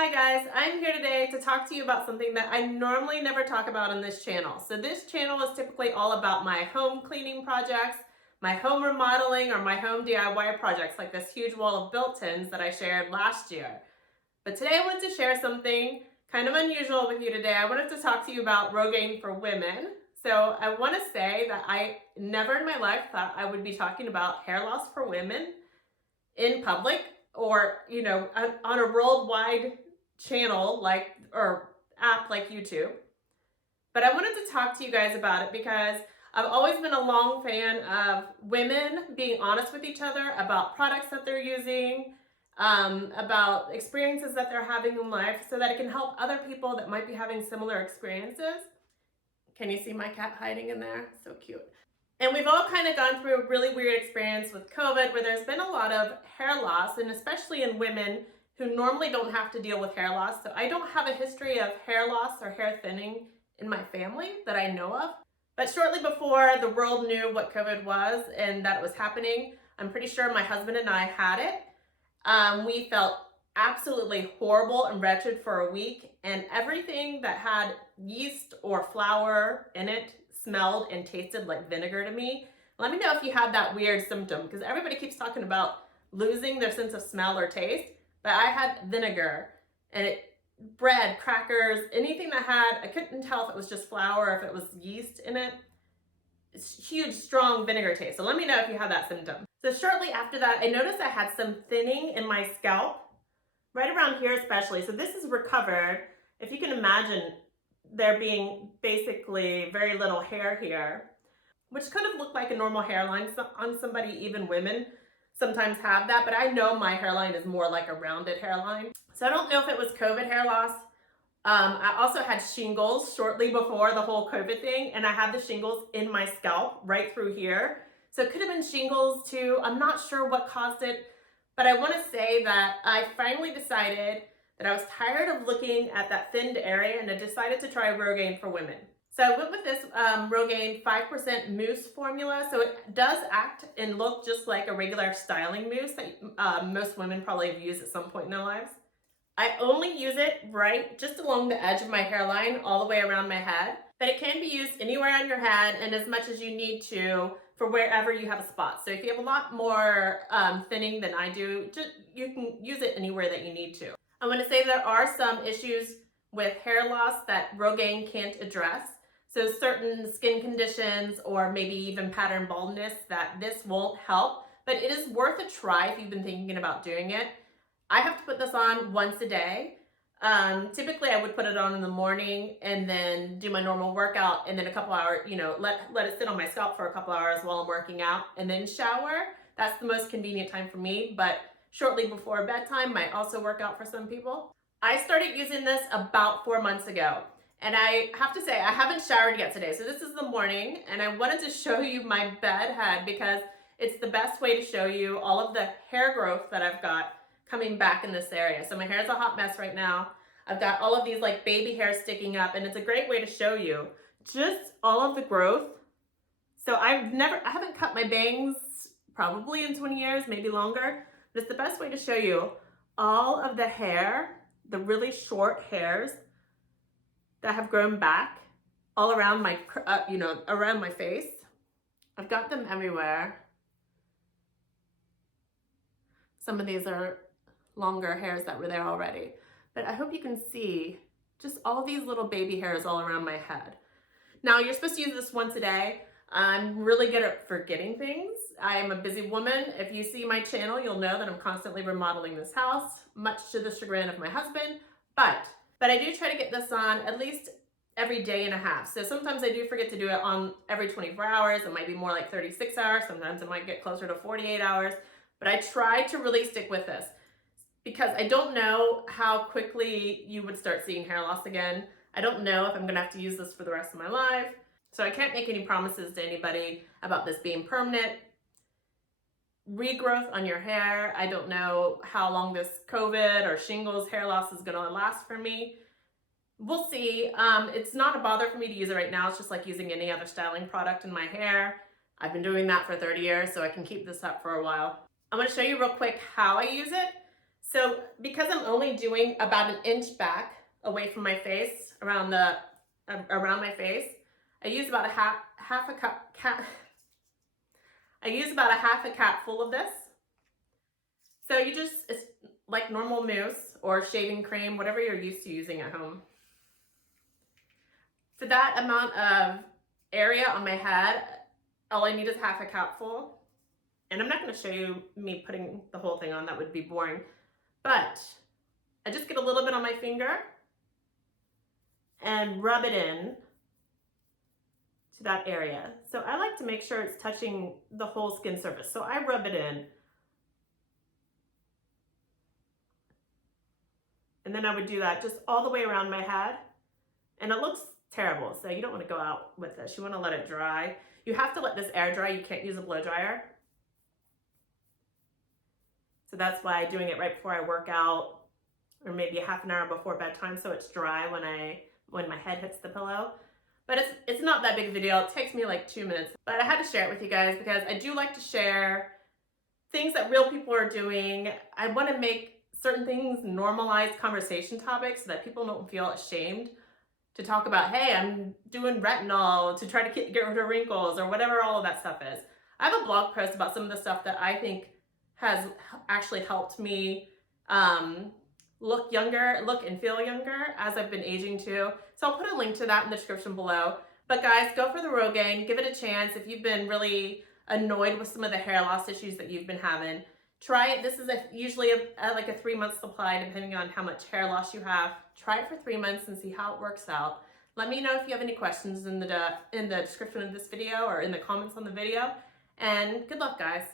Hi guys, I'm here today to talk to you about something that I normally never talk about on this channel. So this channel is typically all about my home cleaning projects, my home remodeling, or my home DIY projects like this huge wall of built-ins that I shared last year. But today I wanted to share something kind of unusual with you today. I wanted to talk to you about Rogaine for women. So I want to say that I never in my life thought I would be talking about hair loss for women in public, or on a worldwide channel or app like YouTube. But I wanted to talk to you guys about it because I've always been a long fan of women being honest with each other about products that they're using, about experiences that they're having in life, so that it can help other people that might be having similar experiences. Can you see my cat hiding in there? So cute. And we've all kind of gone through a really weird experience with COVID where there's been a lot of hair loss, and especially in women who normally don't have to deal with hair loss. So I don't have a history of hair loss or hair thinning in my family that I know of. But shortly before the world knew what COVID was and that it was happening, I'm pretty sure my husband and I had it. We felt absolutely horrible and wretched for a week, and everything that had yeast or flour in it smelled and tasted like vinegar to me. Let me know if you had that weird symptom, because everybody keeps talking about losing their sense of smell or taste, but I had vinegar, and bread, crackers, anything that had, I couldn't tell if it was just flour or if it was yeast in it. It's huge, strong vinegar taste. So let me know if you had that symptom. So shortly after that, I noticed I had some thinning in my scalp, right around here especially. So this is recovered. If you can imagine there being basically very little hair here, which could have looked like a normal hairline on somebody. Even women sometimes have that, but I know my hairline is more like a rounded hairline. So I don't know if it was COVID hair loss. I also had shingles shortly before the whole COVID thing, and I had the shingles in my scalp right through here. So it could have been shingles too. I'm not sure what caused it, but I want to say that I finally decided that I was tired of looking at that thinned area, and I decided to try Rogaine for women. So I went with this Rogaine 5% mousse formula. So it does act and look just like a regular styling mousse that most women probably have used at some point in their lives. I only use it right just along the edge of my hairline, all the way around my head, but it can be used anywhere on your head and as much as you need to for wherever you have a spot. So if you have a lot more thinning than I do, you can use it anywhere that you need to. I want to say there are some issues with hair loss that Rogaine can't address. So certain skin conditions or maybe even pattern baldness that this won't help, but it is worth a try if you've been thinking about doing it. I have to put this on once a day. Typically I would put it on in the morning and then do my normal workout, and then a couple hours, let it sit on my scalp for a couple hours while I'm working out, and then shower. That's the most convenient time for me, but shortly before bedtime might also work out for some people. I started using this about 4 months ago, and I have to say I haven't showered yet today. So this is the morning, and I wanted to show you my bed head because it's the best way to show you all of the hair growth that I've got coming back in this area. So my hair is a hot mess right now. I've got all of these like baby hairs sticking up, and it's a great way to show you just all of the growth. So I haven't cut my bangs probably in 20 years, maybe longer. But it's the best way to show you all of the hair, the really short hairs that have grown back all around my, around my face. I've got them everywhere. Some of these are longer hairs that were there already. But I hope you can see just all these little baby hairs all around my head. Now, you're supposed to use this once a day. I'm really good at forgetting things. I am a busy woman. If you see my channel, you'll know that I'm constantly remodeling this house, much to the chagrin of my husband. But I do try to get this on at least every day and a half. So sometimes I do forget to do it on every 24 hours. It might be more like 36 hours. Sometimes it might get closer to 48 hours. But I try to really stick with this because I don't know how quickly you would start seeing hair loss again. I don't know if I'm gonna have to use this for the rest of my life. So I can't make any promises to anybody about this being permanent. Regrowth on your hair, I don't know how long this COVID or shingles hair loss is gonna last for me. We'll see. It's not a bother for me to use it right now. It's just like using any other styling product in my hair. I've been doing that for 30 years, so I can keep this up for a while. I'm gonna show you real quick how I use it. So because I'm only doing about 1 inch back away from my face, around my face, I use about a half a cup. I use about a half a cup full of this. So it's like normal mousse or shaving cream, whatever you're used to using at home. For that amount of area on my head, all I need is half a capful. And I'm not going to show you me putting the whole thing on, that would be boring. But I just get a little bit on my finger and rub it in to that area. So I like to make sure it's touching the whole skin surface. So I rub it in. And then I would do that just all the way around my head. And it looks terrible, so you don't want to go out with this. You want to let it dry. You have to let this air dry. You can't use a blow dryer. So that's why I'm doing it right before I work out, or maybe a half an hour before bedtime, so it's dry when my head hits the pillow. But it's not that big of a deal. It takes me like 2 minutes. But I had to share it with you guys because I do like to share things that real people are doing. I want to make certain things normalized conversation topics so that people don't feel ashamed to talk about, hey, I'm doing retinol to try to get rid of wrinkles or whatever all of that stuff is. I have a blog post about some of the stuff that I think has actually helped me look and feel younger as I've been aging too. So I'll put a link to that in the description below. But guys, go for the Rogaine, give it a chance. If you've been really annoyed with some of the hair loss issues that you've been having, try it. This is usually like a 3-month supply depending on how much hair loss you have. Try it for 3 months and see how it works out. Let me know if you have any questions in the description of this video or in the comments on the video. And good luck, guys.